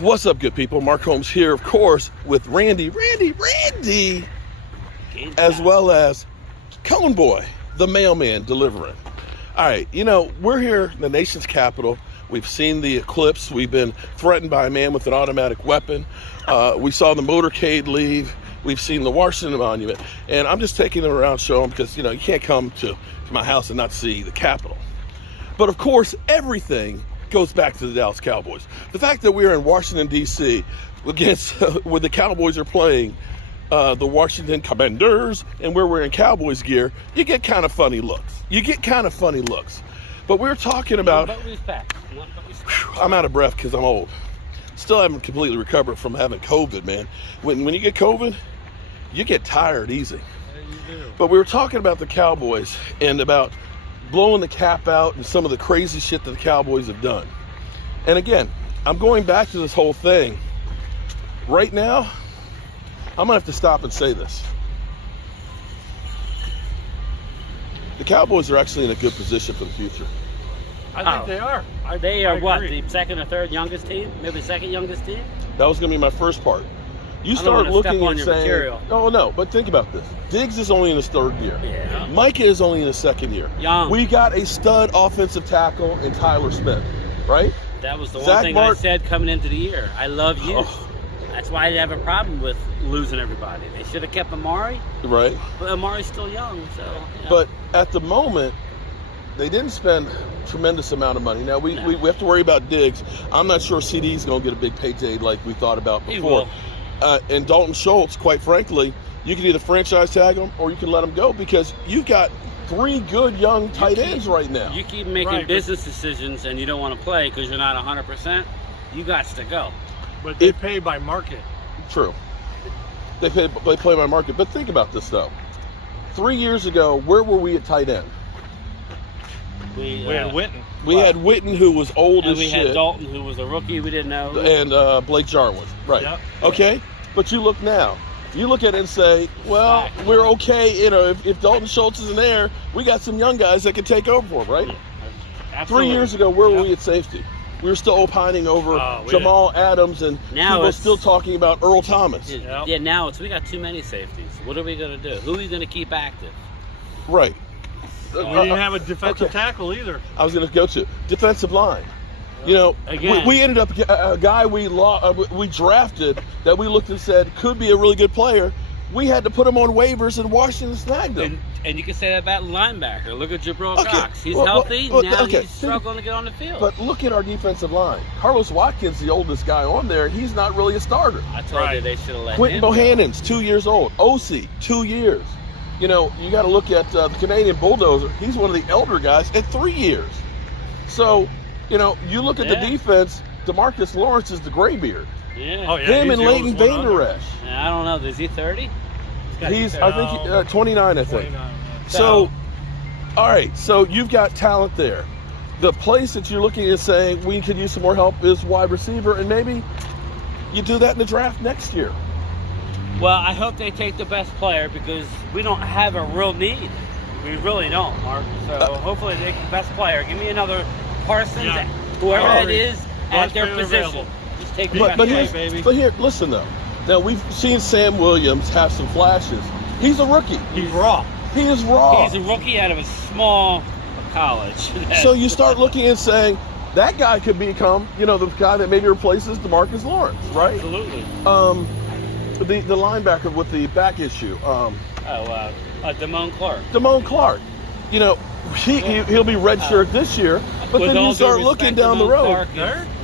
What's up, good people? Mark Holmes here, of course, with Randy, as well as Cone Boy, the mailman delivering. All right, we're here in the nation's capital. We've seen the eclipse. We've been threatened by a man with an automatic weapon. We saw the motorcade leave. We've seen the Washington Monument. And I'm just taking them around showing because, you can't come to my house and not see the Capitol. But, of course, everything goes back to the Dallas Cowboys. The fact that we're in Washington, D.C. against where the Cowboys are playing the Washington Commanders and we're wearing Cowboys gear, you get kind of funny looks. But we're talking about... I'm out of breath because I'm old. Still haven't completely recovered from having COVID, man. When you get COVID, you get tired easy. Yeah, you do. But we were talking about the Cowboys and about blowing the cap out and some of the crazy shit that the Cowboys have done. And again, I'm going back to this whole thing. Right now, I'm going to have to stop and say this. The Cowboys are actually in a good position for the future. I think they are. They are what, the second or third youngest team? Maybe second youngest team? That was going to be my first part. You I don't start wanna looking step on and your saying, material. no, but think about this. Diggs is only in his third year. Yeah. Micah is only in his second year. Young. We got a stud offensive tackle in Tyler Smith, right? That was the Zach one thing Martin- I said coming into the year. I love youth. Oh. That's why I didn't have a problem with losing everybody. They should have kept Amari, Right? but Amari's still young, so. But at the moment, they didn't spend a tremendous amount of money. Now, we have to worry about Diggs. I'm not sure CD's going to get a big payday like we thought about He before. will. And Dalton Schultz, quite frankly, you can either franchise tag him or you can let him go because you've got three good young tight ends right now. You keep making business decisions and you don't want to play because you're not 100%, you got to go. But they pay by market. True. They play by market. But think about this, though. 3 years ago, where were we at tight end? We had Witten. We had Witten, who was old and as we shit. had Dalton, who was a rookie we didn't know. And Blake Jarwin. Right. Yep. Okay? But you look now. You look at it and say, well, we're okay. If Dalton Schultz isn't there, we got some young guys that can take over for him, right? Absolutely. 3 years ago, where were we at safety? We were still opining over Jamal Adams, and Now people it's- still talking about Earl Thomas. Yeah, now we got too many safeties. What are we going to do? Who are we going to keep active? Right. We didn't have a defensive tackle either. I was going to go to defensive line. Again. We ended up a guy we drafted that we looked and said could be a really good player. We had to put him on waivers, and Washington snagged him. And you can say that about linebacker. Look at Jabril Okay, Cox. He's well, healthy. well, now okay. he's struggling to get on the field. But look at our defensive line. Carlos Watkins, the oldest guy on there, and he's not really a starter. I told you they should have let Quentin him go. Bohannon's 2 years old. Osi, 2 years. You got to look at the Canadian Bulldozer. He's one of the elder guys at 3 years. So, you look at the defense, DeMarcus Lawrence is the graybeard. Yeah. Oh, yeah. Him he's and the Leighton oldest one on Vander there. Esch. I don't know. Is he 30? He's, I think, 29, I think. 29, yeah. So, all right. So you've got talent there. The place that you're looking at saying we could use some more help is wide receiver, and maybe you do that in the draft next year. Well, I hope they take the best player because we don't have a real need. We really don't, Mark. So hopefully they take the best player. Give me another Parsons, whoever that is, at their position. Just take the best player, baby. But here, listen though. Now we've seen Sam Williams have some flashes. He's a rookie. He's raw. He is raw. He's a rookie out of a small college. So you start looking and saying that guy could become, the guy that maybe replaces DeMarcus Lawrence, right? Absolutely. The linebacker with the back issue. Damone Clark. Damone Clark. He'll be redshirt this year, but With then all you due start respect, looking down the Damone road. Clark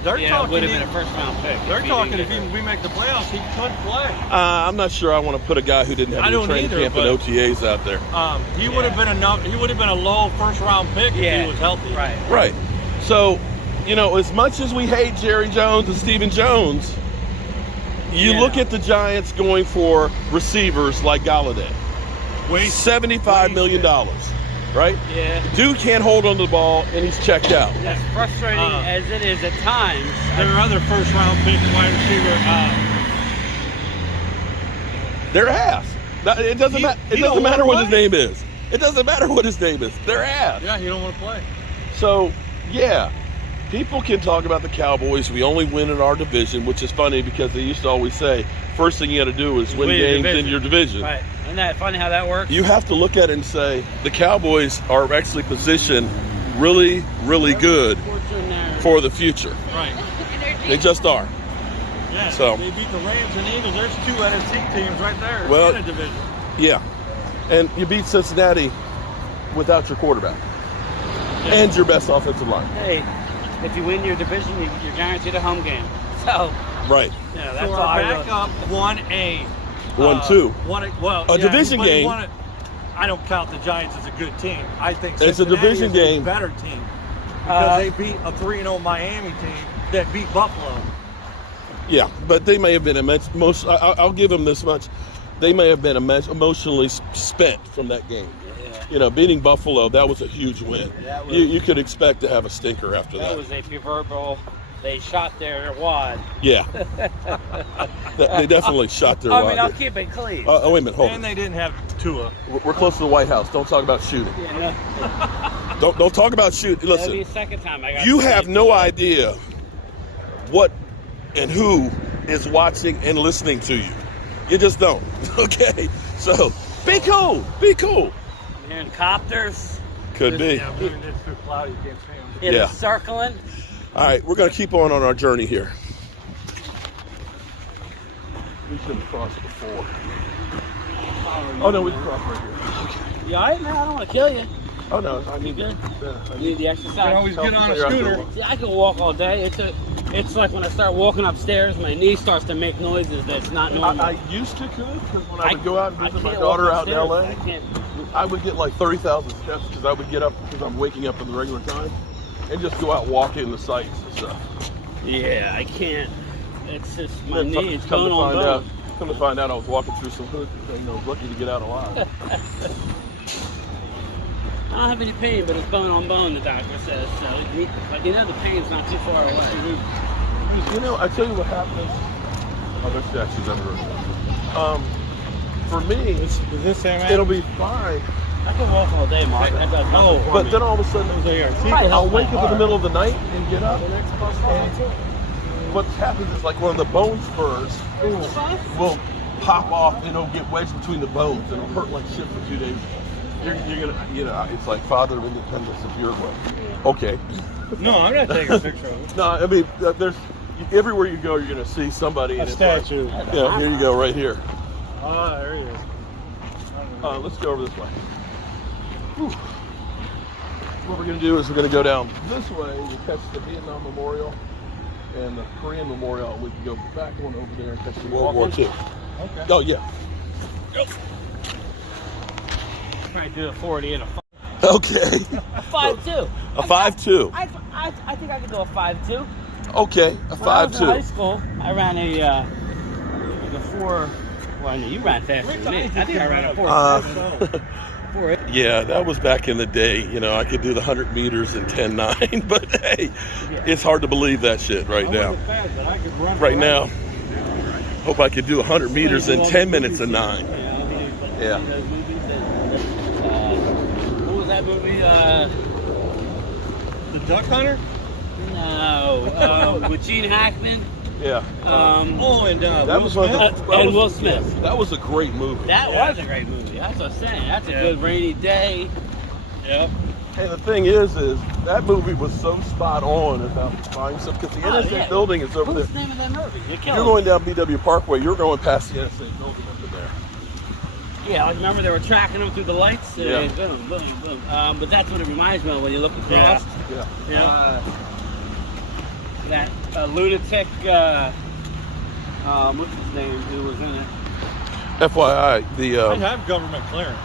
They're talking. would have been a first-round pick. They're talking if we make the playoffs, he could play. I'm not sure I want to put a guy who didn't have any training camp and OTAs out there. He would have been enough. He would have been a low first-round pick if he was healthy. Right. So, as much as we hate Jerry Jones and Stephen Jones, you look at the Giants going for receivers like Galladay. $75 million, right? Yeah. Dude can't hold on to the ball, and he's checked out. As frustrating as it is at times. There are other first-round pick wide receiver. They're ass. It doesn't matter. It doesn't matter what his name is. It doesn't matter what his name is. They're ass. Yeah, he don't want to play. So, yeah. People can talk about the Cowboys. We only win in our division, which is funny because they used to always say, first thing you got to do is win games in your division. Right. Isn't that funny how that works? You have to look at it and say, the Cowboys are actually positioned really, really good for the future. Right. They just are. Yeah, So they beat the Rams and Eagles. There's 2 NFC teams right there Well, in a division. Yeah. And you beat Cincinnati without your quarterback and your best offensive line. Hey, if you win your division, you're guaranteed a home game. So, Right. yeah, that's So all our I really. backup won a 1-2. Well, division but he game. won it. I don't count the Giants as a good team. I think It's a Cincinnati division is game. a better team because they beat a 3-0 Miami team that beat Buffalo. Yeah, but they may have been I'll give them this much. They may have been emotionally spent from that game. Yeah. You know, beating Buffalo, that was a huge win. That was- You could expect to have a stinker after That that. was a proverbial. They shot their wad. Yeah. They definitely shot their I wad. mean, I'll keep it clean. Oh, wait a minute, hold And on. they didn't have Tua. We're close to the White House. Don't talk about shooting. Yeah. Don't talk about shooting. That'll be Listen, the second time I got. you to have say no that. idea what and who is watching and listening to you. You just don't. Okay? So be cool. Be cool. I'm hearing copters. Could be. Yeah, moving this too cloudy. You can't see them. It Yeah. is circling. All right, we're going to keep on our journey here. We should have crossed before. Oh, no, we can cross right here. Okay. You all right, man? I don't want to kill you. Oh, no, I need good? I You need need the exercise. You can always get on a Clear out the scooter. road. See, I can walk all day. It's like when I start walking upstairs, my knee starts to make noises that's not normal. I used to could, because when I would go out and I visit my can't daughter walk out in upstairs. LA, I can't. I would get like 30,000 steps because I would get up because I'm waking up in the regular time and just go out walking the sights and stuff. Yeah, I can't. It's just my Then knee is come bone to on find out, bone. come to find out, I was walking through some hood and I was lucky to get out alive. I don't have any pain, but it's bone on bone, the doctor says. So, but you know, the pain's not too far away. You know, I tell you what happens. Oh, there's statues everywhere. For me, Is this Sam? it'll be fine. I can walk all day, Mark. That does nothing for But me. then all of a sudden, Probably I'll helps wake my up in the heart. middle of the night and get up. And what happens is like one of the bone spurs will pop off and it'll get wedged between the bones and it'll hurt like shit for 2 days. You're gonna, you know, it's like Father of Independence if you're okay. No, I'm not taking a picture of it. No, I mean, there's everywhere you go, you're gonna see somebody. A and it's like- statue. yeah, here you go, right here. Oh, there he is. Let's go over this way. Whew. What we're going to do is we're going to go down this way. We'll catch the Vietnam Memorial and the Korean Memorial. We can go back on over there and catch the World War II. Okay. Oh, yeah. Trying to do a 40 and a 5. Okay. A 5.2. A 5.2. I think I could go a 5.2. Okay, a When I was in high 5.2. school, I ran a 4. Well, I know you ran faster than me. I think I ran a 4. 4. Yeah, that was back in the day. You know, I could do the 100 meters in 10.9, but hey, it's hard to believe that shit right now. Right now, hope I could do 100 meters in 10 minutes and 9. Yeah. What was that movie? The Duck Hunter? No. With Gene Hackman. Yeah. And That was one of the- Will Smith. That was a great movie. That was a great movie. That's what I'm saying. That's a good rainy day. Yep. And the thing is that movie was so spot on about buying stuff because the NSA building is over What's there. the name of that movie? You're going down BW Parkway. You're going past the NSA building over there. Yeah, I remember they were tracking them through the lights. Yeah. Boom, boom, boom. But that's what it reminds me of when you look across. Yeah. That lunatic, what's his name, who was in it? FYI, I have government clearance.